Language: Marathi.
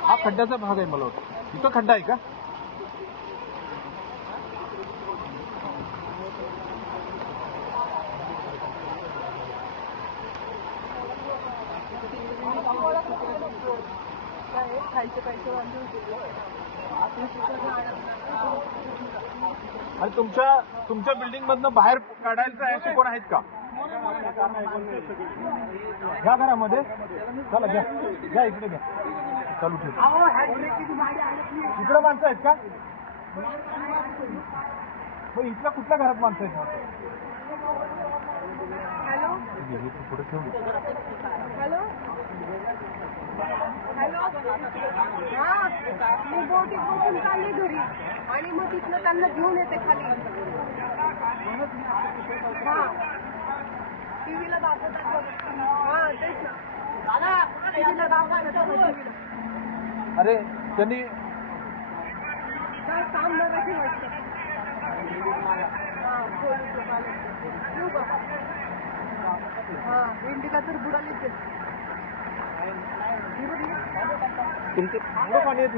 हा खड्ड्याचा भाग आहे मला वाटतं इथं खड्डा आहे का? खायचे पैसे वांदे आणि तुमच्या तुमच्या बिल्डिंग मधनं बाहेर काढायचं असे कोण आहेत का? घ्या घरामध्ये. चला घ्या. घ्या इकडे घ्या. चालू ठेव. इकडे माणसं आहेत का? मग इथल्या कुठल्या घरात माणसं आहेत? पुढे हॅलो? हा मी बोटीत बसून चालले घरी आणि मग तिथनं त्यांना घेऊन येते खाली हा टीव्हीला दाखवतात बघ. हा तेच ना टीव्हीला दाखवतात बघ, TV ला. अरे त्यांनी काय काम मराठी वाटतं हा पोलीस हा इंडिका तर बुडालीच आहे. ही बघ, ही. तुमचं पुढं पाणी आहे